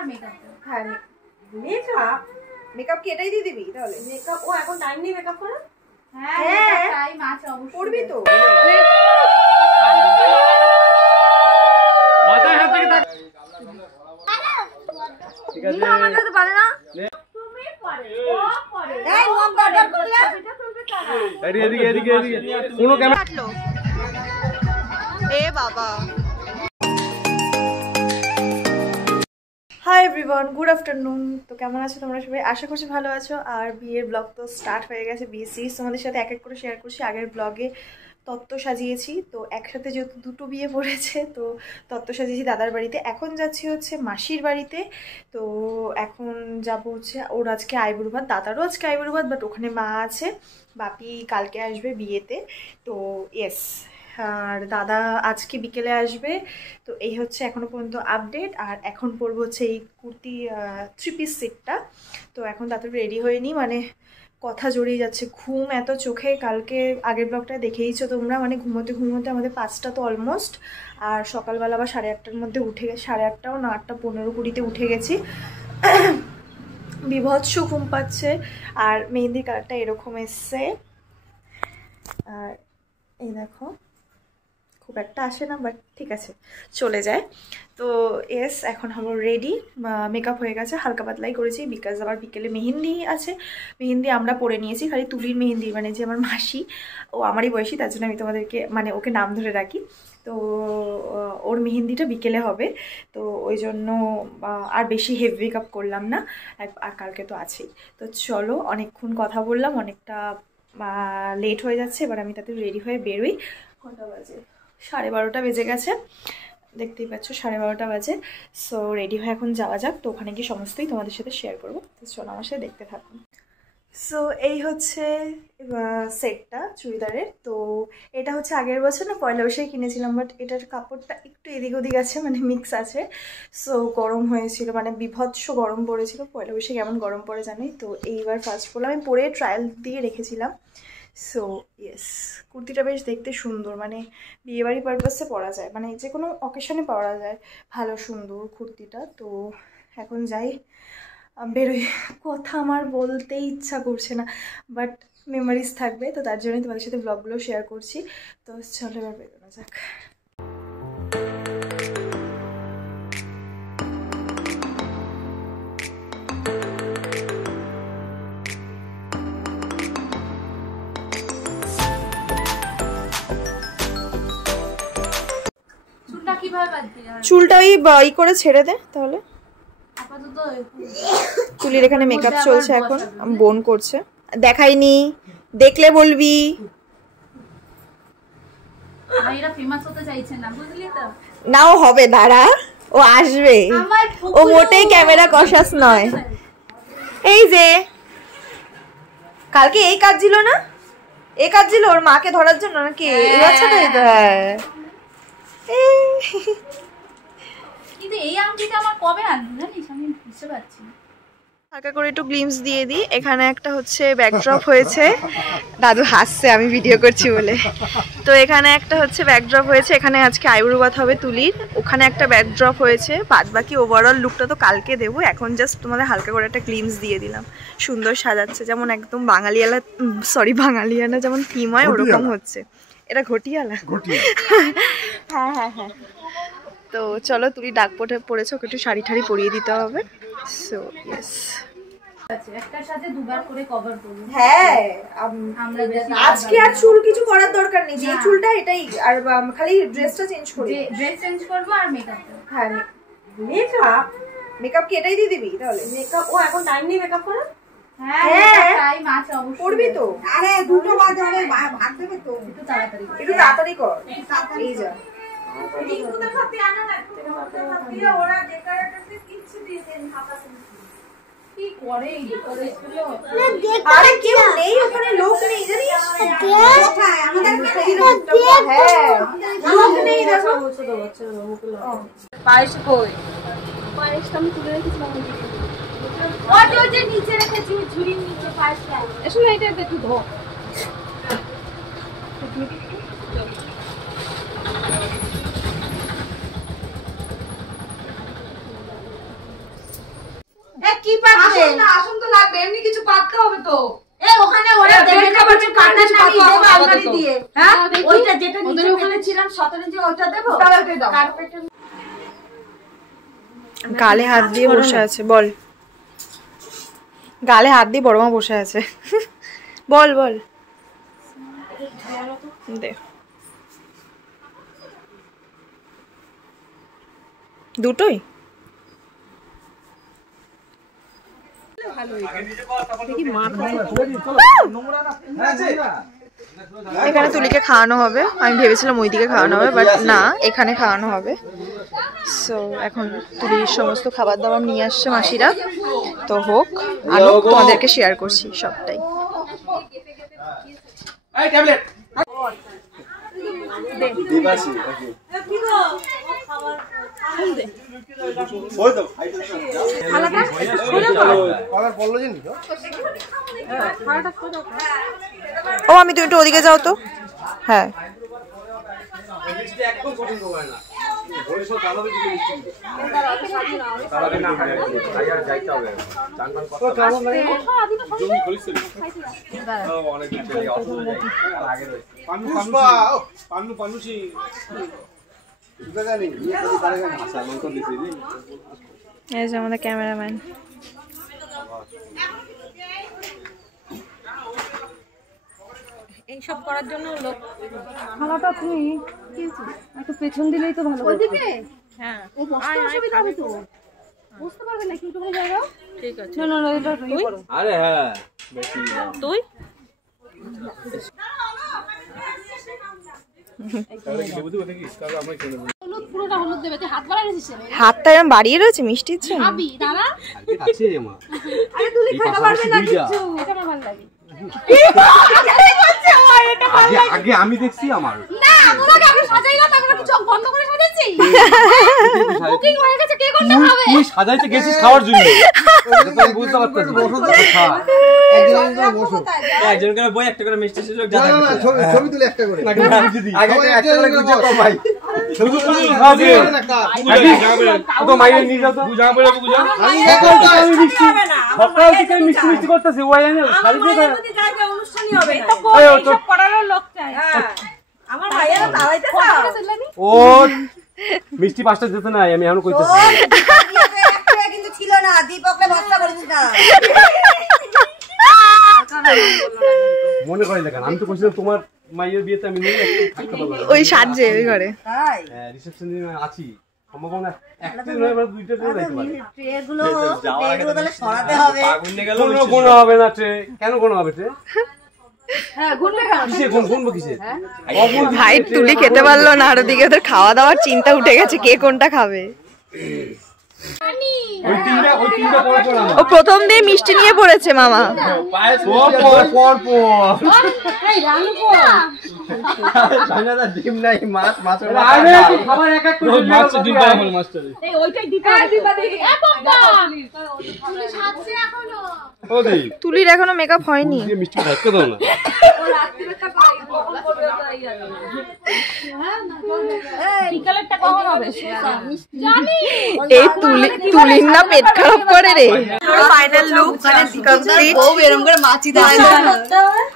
আর makeup. হ্যাঁ makeup কি এটাই দিয়ে দিবি তাহলে? মেকআপ ও এখন টাইম নেই মেকআপ করার। হ্যাঁ টাইম আছে অবশ্যই। করবি তো? মাথায় হাত থেকে থাক। ঠিক আছে আমার কাছে পারে না। তুমি পরে ও পরে। এই মন দরকার করলে এটা তুলবে তারা। এদিকে এদিকে কোনো ক্যামেরা কাটলো। এ বাবা। Hi everyone, good afternoon. তো কেমন আছো তোমরা সবাই? আশা করছি ভালো আছো। আর বিয়ের ব্লগ তো স্টার্ট হয়ে গেছে। বিয়ে সিরিজ তোমাদের সাথে এক এক করে শেয়ার করছি। আগের ব্লগে তত্ত্ব সাজিয়েছি, তো একসাথে যেহেতু দুটো বিয়ে পড়েছে তো তত্ত্ব সাজিয়েছি দাদার বাড়িতে। এখন যাচ্ছি হচ্ছে মাসির বাড়িতে। তো এখন যাব হচ্ছে ওর আজকে আইবুড়ো ভাত, দাদারও আজকে আইবুড়ো ভাত, বাট ওখানে মা আছে, বাপি কালকে আসবে বিয়েতে। তো ইয়েস, আর দাদা আজকে বিকেলে আসবে। তো এই হচ্ছে এখনো পর্যন্ত আপডেট। আর এখন পরবো হচ্ছে এই কুর্তি 3 পিস সেটটা। তো এখন তাড়াতাড়ি রেডি হয়নি, মানে কথা জড়িয়ে যাচ্ছে, ঘুম এত চোখে। কালকে আগের ব্লগটা দেখেইছো তোমরা, মানে ঘুমোতে ঘুমোতে আমাদের 5টা তো অলমোস্ট। আর সকালবেলা আবার 8:30টার মধ্যে উঠে গেছে, 8:30টাও না, 8:15-20 উঠে গেছি। বিভৎস ঘুম পাচ্ছে। আর মেহেন্দির কালারটা এরকম এসছে। আর এই দেখো, খুব একটা আসে না, বাট ঠিক আছে, চলে যায়। তো এস এখন আমরা রেডি। মেকআপ হয়ে গেছে, হালকা পাতলাই করেছি, বিকজ আবার বিকেলে মেহেন্দি আছে। মেহেন্দি আমরা পরে নিয়েছি, খালি তুলির মেহেন্দি, মানে যে আমার মাসি, ও আমারই বয়সী, তার জন্য আমি তোমাদেরকে মানে ওকে নাম ধরে রাখি। তো ওর মেহেন্দিটা বিকেলে হবে, তো ওই জন্য আর বেশি হেভি মেকআপ করলাম না। আর কালকে তো আছেই। তো চলো, অনেকক্ষণ কথা বললাম, অনেকটা লেট হয়ে যাচ্ছে। এবার আমি তাতে রেডি হয়ে বেরোই। কটা বাজে? 12:30 বেজে গেছে, দেখতেই পাচ্ছ 12:30 বাজে। সো রেডি হয়ে এখন যাওয়া যাক। তো ওখানে গিয়ে সমস্তই তোমাদের সাথে শেয়ার করবো। তো চলো আমার সাথে দেখতে থাকুন। সো এই হচ্ছে সেটটা চুড়িদারের। তো এটা হচ্ছে আগের বছর না পয়লা বৈশাখে কিনেছিলাম, বাট এটার কাপড়টা একটু এদিক ওদিক আছে, মানে মিক্স আছে। সো গরম হয়েছিল, মানে বিভৎস গরম পড়েছিল। পয়লা বৈশাখে এমন গরম পড়ে জানি। তো এইবার ফার্স্ট পরলাম, আমি পরে ট্রায়াল দিয়ে রেখেছিলাম। সো ইয়েস, কুর্তিটা বেশ দেখতে সুন্দর, মানে বিয়েবাড়ি পারপাসে পরা যায়, মানে যে কোনো অকেশনে পরা যায়, ভালো সুন্দর কুর্তিটা। তো এখন যাই, বেরোই। কথা আমার বলতেই ইচ্ছা করছে না, বাট মেমোরিজ থাকবে, তো তার জন্যই তোমাদের সাথে ব্লগগুলো শেয়ার করছি। তো চলো এবার বেরোনো যাক। চুলটা ওই ই করে ছেড়ে দে তাহলে। তুলির এখানে মেকআপ চলছে এখন, বোন করছে, দেখাইনি, দেখলে বলবি। নাও হবে, দাঁড়া, ও আসবে, ও মোটেই ক্যামেরা কষাস নয়। এই যে কালকে এই কাজ ছিল না, এই কাজ ছিল ওর মাকে ধরার জন্য নাকি? বাচ্চাটাই তো। কিন্তু এই আংটিটা আমার কবে আনবো জানিস, আমি বুঝতে পারছি না। হালকা করে একটু গ্লিমস দিয়ে দিই। এখানে একটা হচ্ছে ব্যাকড্রপ হয়েছে, দাদু হাসছে আমি ভিডিও করছি বলে। তো এখানে একটা হচ্ছে ব্যাকড্রপ হয়েছে, এখানে আজকে আইবুড়ো ভাত হবে তুলির। ওখানে একটা ব্যাকড্রপ হয়েছে, বাদ বাকি ওভারঅল লুকটা তো কালকে দেবো। এখন জাস্ট তোমাদের হালকা করে একটা গ্লিমস দিয়ে দিলাম। সুন্দর সাজাচ্ছে, যেমন একদম বাঙালিয়ানা যেমন থিম হয় ওরকম হচ্ছে। এটা ঘটিয়ালা। হ্যাঁ হ্যাঁ হ্যাঁ। তো চলো, তুলি ডাক পড়েছে, ওকে একটু শাড়ি ঠাড়ি পরিয়ে দিতে হবে। সো ইয়েস, একটার সাথে দুবার করে কভার করব। হ্যাঁ, আজকে আর চুল কিছু করার দরকার নেই, যে চুলটা এটাই, আর খালি ড্রেসটা চেঞ্জ করি, ড্রেস চেঞ্জ করব আর মেকআপ। হ্যাঁ মেকআপ কি এটাই দিয়ে দিবি তাহলে? মেকআপ ও এখন টাইম নেই মেকআপ করার। হ্যাঁ টাইম আছে অবশ্যই। করবি তো? আরে 2টো বাজে, আরে ভাত দেবে তো, একটু তাড়াতাড়ি কর। এই যা ওরা ডেকোরেটরকে কিচ্ছু দিয়েছেন, কি করে গুলো? আরে কেউ নেই ওখানে, লোক নেই জানিস? কোথায় আমাদের হ্যাঁ লোক নেই, দেখো। পায়েস কই? পায়েসটা আমি তুলে রেখেছিলাম, ওটা যে নিচে রেখেছি ঝুড়ির নিচে পায়েসটা। আসলে এটা একটু ধো। কি পাচ্ছে? আসন তো লাগবে, এমনি কিছু পাততে হবে তো। ওখানে ওরা দেখে খাবার কাটতে নামি দেব আলমারি দিয়ে। হ্যাঁ ওইটা যেটা নিচে ওখানে ছিলাম 17 ইঞ্চি ওইটা দেব। তাহলে ওটাই দাও। গালে হাত দিয়ে বসে আছে, বল। গালে হাত দিয়ে বড় মা বসে আছে। বল বল দে। দুটোই এখানে তুলিকে খাওয়ানো হবে। আমি ভেবেছিলাম ওইদিকে খাওয়ানো হবে, বাট না, এখানে খাওয়ানো হবে। সো এখন তুলির সমস্ত খাবার দাবার নিয়ে আসছে মাসিরা, তো হোক, আমি তোমাদেরকে শেয়ার করছি সবটাই। ও আমি, তুমি একটু ওদিকে যাও তো। হ্যাঁ এই যে আমাদের ক্যামেরাম্যান। এইসব করার জন্য লোক খালাটা তুই একটু পেছন দিলেই তো ভালো। ওইদিকে হ্যাঁ ও বসতে অসুবিধা হবে তো, বুঝতে পারবে না কিন্তু কোনো জায়গা। ঠিক আছে, না না এটা তুই করো। আরে হ্যাঁ বেশি তুই হাতটা এরকম বাড়িয়ে রয়েছে, মিষ্টি ইচ্ছে আগে আমি দেখছি আমার তুই সাজাইতে গেছিস খাওয়ার জন্য, বুঝতে পারতেছি। একজনকে বই একটা করে মিষ্টি ছবি তুলে একটা করে মিষ্টি মিষ্টি করতেছে। ও মিষ্টি পাঁচটা যেতে নাই, আমি এখন কইতেছি কিন্তু ছিল না, দীপককে ভরসা করিস না। মনে করেন দেখেন, আমি তো কইছিলাম তোমার মায়ের বিয়েতে আমি নেই, ওই সাজে ওই ঘরে রিসেপশনে আছি, সম্ভাবনা একটা নয় বা দুইটা ট্রে যাইতে পারে। ট্রেগুলো তাহলে সরাতে হবে। কোনো গুণ হবে না ট্রে, কেন গুণ হবে ট্রে? হ্যাঁ গুনবে কেন? কিসে গুণ কিসে? ভাই তুলি খেতে পারলো না, আর ওদিকে ওদের খাওয়া দাওয়ার চিন্তা উঠে গেছে কে কোনটা খাবে। ওই তিনটা পর পর আমার ও প্রথম দিয়ে মিষ্টি নিয়ে পড়েছে মামা। এই রানু কো জানাদা ডিম নাই, মাছ আরে খাবার এক এক করে মাছ ডিম পাওয়া হলো মাস্টার। এই ওইটাই দিবা দেখি। এ বাবা তুলি সাজছে এখনো। ও দেই তুলির এখনো মেকআপ হয়নি। মিষ্টি ঢাকা দাও না। ও রাত্রিবেলা পাই কখন করবে তাই জানি। হ্যাঁ না বিকালেরটা কখন হবে? জানি এই তুলির না পেট খারাপ করে রে। Final look complete. ও এরকম করে মাছি দেয় না,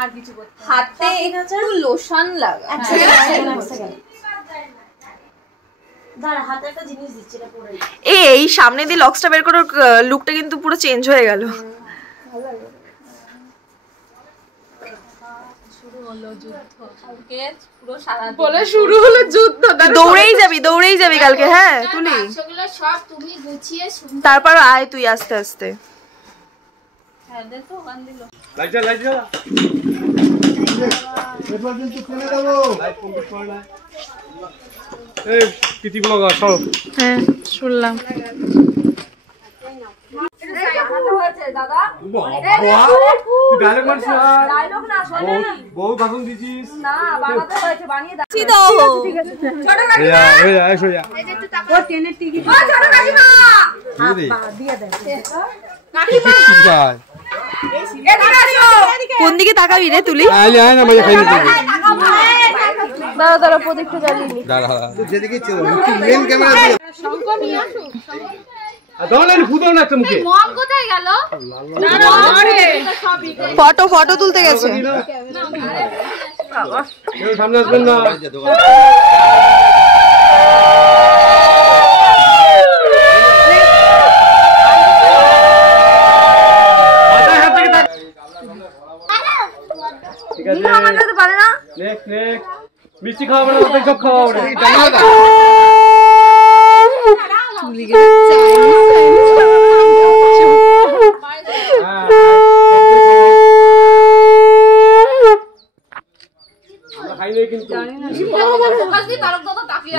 আর কিছু করতে হাতে একটু লোশন লাগা। এই সামনে দিয়ে লক্সটা বের করে লুকটা কিন্তু পুরো চেঞ্জ হয়ে গেল। বলে শুরু হলো যুদ্ধ। দৌড়েই যাবি কালকে। হ্যাঁ তুলি সব তুমি গুছিয়ে তারপর আয় তুই আস্তে আস্তে। হ্যাঁ দেখো গান দিল। লাইট যা এবার কিন্তু ফেলে দেব। লাইট কমপ্লিট করে না। এই পিটি ব্লগার সব। হ্যাঁ শুনলাম। দাদা ডায়লগ মারছিস? ডায়লগ না শোনে বহু ভাষণ দিছিস না, বানাতে হয়েছে, বানিয়ে দাও। ঠিক আছে ছোট কাকিমা এই যা এই যে একটু তাকাও। ও ট্রেনের টিকিট। ও ছোট কাকিমা দিয়ে দে কাকিমা। এদিকে আসো। কোন দিকে তাকাবি রে তুলি? আয় না ভাই খাই না। দাঁড়া প্রজেক্টটা জ্বালিয়ে নি। দাঁড়া যেদিকে চলো মেন ক্যামেরা দিয়ে শঙ্খ নিয়ে আসো। দলের ভূতও না একটা মুখে। মম কোথায় গেল? ফটো তুলতে গেছে। কেউ সামনে আসবেন না। ঠিক আছে, নেক্সট মিষ্টি খাওয়াবো না, ওদের সব খাওয়াবো না।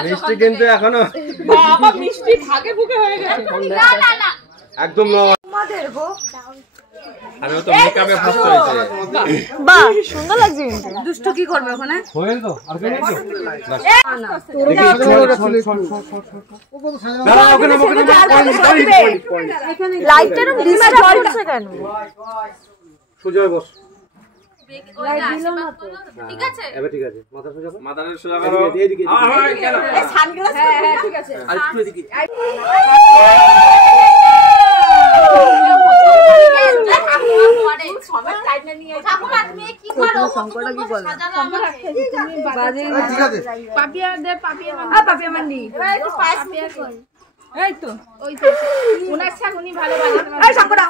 মিষ্টি কিন্তু এখনো মিষ্টি ভাগে ভুগে হয়ে গেছে। একদম নয়। আমি তো মেকআপে ফার্স্ট হয়েছে। বাহ সুন্দর লাগছে কিন্তু। দুষ্ট কি করবে ওখানে? হয়ে তো আর কেন তো লাইটটা এরকম ডিস্টার্ব করছে কেন? সোজা বস। ঠিক আছে, এবার ঠিক আছে, মাথা সোজা করো, মাথা সোজা করো। এদিকে এই সানগ্লাস হ্যাঁ ঠিক আছে। আর একটু এদিকে। এই তো ওই তো উনার সাথে উনি ভালো এই শঙ্করা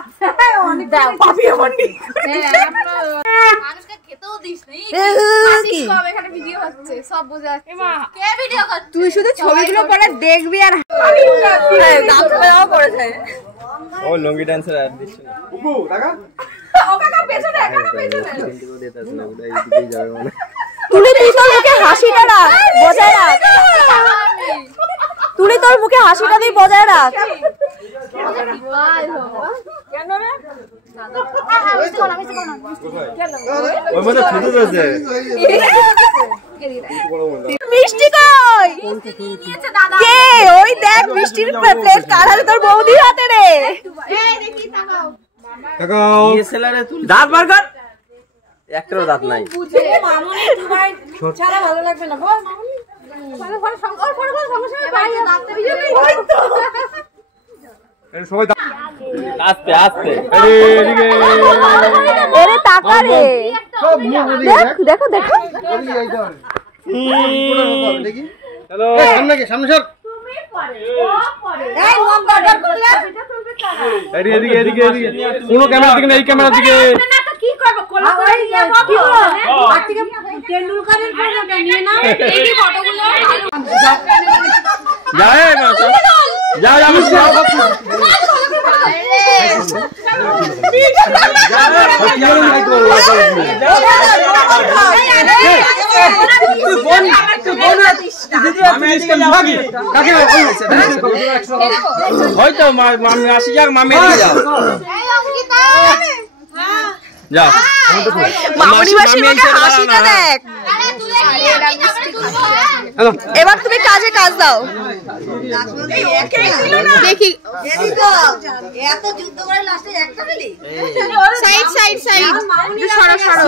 দাও পাপিয়া মন্ডি। মানুষকে খেতেও দিস নি। সব এখানে ভিডিও হচ্ছে, সব বুঝে যাচ্ছে। কে ভিডিও করছে? তুই শুধু ছবিগুলো পরে দেখবি আর দাঁত খাওয়া পড়ে যায়। ও লঙ্গি ডান্সার আর দিছ না বুবু টাকা ও কাকা পেছনে কিন্তু দেতাছ না ওটা এইদিকেই যাবে মানে। তুই তোর মুখে হাসিটা রাখ, বজায় রাখ। তুই তোর মুখে হাসিটা দিয়ে বজায় রাখ। কেন রে? ওই মধ্যে ছোট আছে মিষ্টি কই? কে? ওই দেখ মিষ্টির প্লেট কার হাতে? তোর বৌদির হাতে রে। এই দেখি তাকাও তাকাও ডিএসএলআর তুই দাঁত বার কর। একটাও দাঁত নাই। বুঝে মামনি তোমার ছাড়া ভালো লাগবে না বল মামনি। ভালো শঙ্কর ফটো সমস্যা বাইরে দাঁতে দিয়ে ওই তো এই সবাই আস্তে আস্তে এদিকে এরে তাকা রে। সব মুখ দেখ দেখো দেখো। দেখি চলো সামনে কে সামনে সর। এই মম অর্ডার করলে এটা চলবে তারা। এদিকে এদিকে এদিকে কোন ক্যামেরা দিকে না, এই ক্যামেরা দিকে। না তো কি করব? কোলা করে নিয়ে কি হবে? আর থেকে টেন্ডুলকারের ফটোটা নিয়ে নাও। এই কি ফটোগুলো যাও যাও যাও আমি যাও হয়তো মামি আসি যাক, মামি যাও যাও। মামনি মাসির মুখে হাসিটা দেখ। এবার তুমি কাজে কাজ দাও। দেখি এত যুদ্ধ করে লাস্টে একটা পেলি? সাইড সাইড সাইড সরো সরো।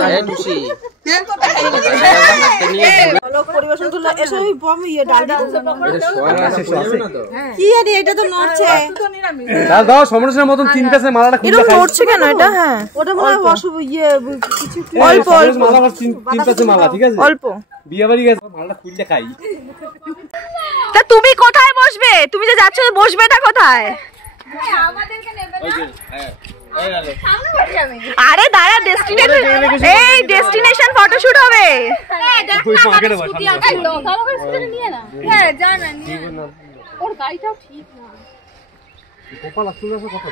পরিবেশন তুলে এসে বম ইয়ে ডাল দিতে কি জানি এটা তো নড়ছে। দাও দাও সমরেশের মতন তিন কাছে মালাটা খুলে এটা নড়ছে কেন এটা? হ্যাঁ ওটা মনে হয় অশুভ ইয়ে কিছু অল্প অল্প মালা তিন কাছে মালা ঠিক আছে অল্প বিয়ে বাড়ি গেছে মালাটা খুলে খাই। তা তুমি কোথায় বসবে? তুমি যে যাচ্ছ বসবেটা কোথায়? আমাদেরকে নেবে ওই না। যে হ্যাঁ এই গেল। সামনে বসে যাবে। আরে দাঁড়া ডেস্টিনেশন এই ডেস্টিনেশন ফটোশুট হবে। এই দেখ ওই না পাকেটে আমার বসা স্কুটি আছে তো। তাহলে করে স্কুটি নিয়ে না। হ্যাঁ জানা নিয়ে। ওর গাড়িটাও ঠিক না। কপাল আসলে আছে কত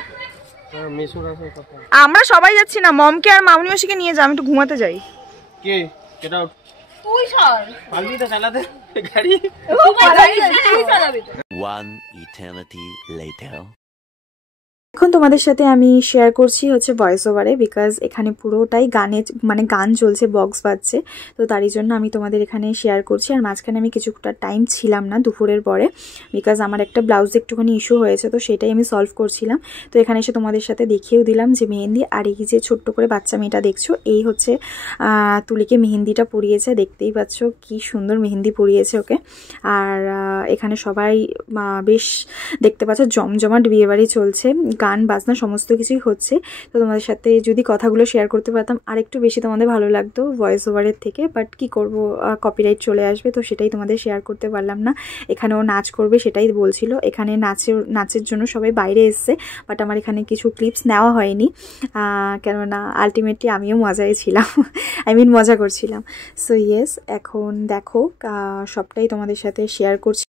মেশোর আছে কত। আমরা সবাই যাচ্ছি না, মমকে আর মামনি মাসিকে নিয়ে যা, আমি একটু ঘুমাতে যাই। কে কেটা তুই সর। পালবি তো চালাতে গাড়ি। তুই গাড়ি চালাবি তো। One eternity later. এখন তোমাদের সাথে আমি শেয়ার করছি হচ্ছে ভয়েস ওভারে, বিকজ এখানে পুরোটাই গান চলছে, বক্স বাজছে, তো তারই জন্য আমি তোমাদের এখানে শেয়ার করছি। আর মাঝখানে আমি কিছুটা টাইম ছিলাম না দুপুরের পরে, বিকজ আমার একটা ব্লাউজ একটুখানি ইস্যু হয়েছে, তো সেটাই আমি সলভ করছিলাম। তো এখানে এসে তোমাদের সাথে দেখিয়েও দিলাম যে মেহেন্দি। আর এই যে ছোট্ট করে বাচ্চা মেয়েটা দেখছো, এই হচ্ছে তুলিকে মেহেন্দিটা পরিয়েছে, দেখতেই পাচ্ছ কি সুন্দর মেহেন্দি পরিয়েছে ওকে। আর এখানে সবাই বেশ দেখতে পাচ্ছ জমজমাট বিয়েবাড়ি চলছে, গান বাজনা সমস্ত কিছুই হচ্ছে। তো তোমাদের সাথে যদি কথাগুলো শেয়ার করতে পারতাম আর একটু বেশি তোমাদের ভালো লাগতো ভয়েস ওভারের থেকে, বাট কি করব, কপিরাইট চলে আসবে, তো সেটাই তোমাদের শেয়ার করতে পারলাম না। এখানেও নাচ করবে সেটাই বলছিল, এখানে নাচের জন্য সবাই বাইরে এসছে, বাট আমার এখানে কিছু ক্লিপস নেওয়া হয়নি, কেননা আলটিমেটলি আমিও মজায় ছিলাম, মজা করছিলাম। সো ইয়েস, এখন দেখো সবটাই তোমাদের সাথে শেয়ার করছি।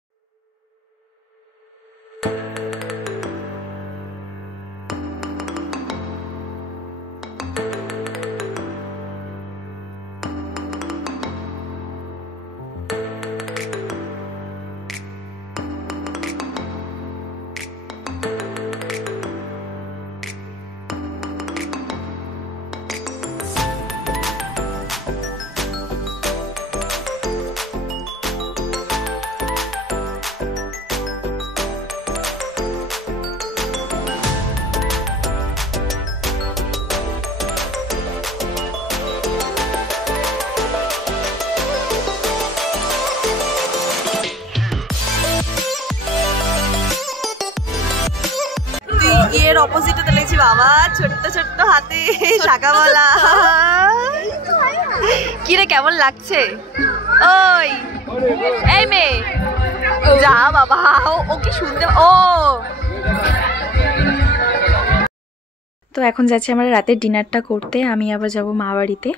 এর অপোজিটে দেখছি বাবা ছোট্ট ছোট্ট হাতে শাকাওয়ালা। কি রে কেমন লাগছে? ওই এই মেয়ে যা বাবা, ও কি শুনতে, ও তো এখন যাচ্ছি আমরা রাতের ডিনারটা করতে। আমি আবার যাব মা বাড়িতে,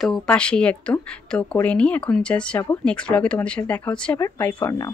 তো পাশেই একদম, তো করে নিই এখন জাস্ট যাবো। নেক্সট ব্লগে তোমাদের সাথে দেখা হচ্ছে আবার। Bye for now.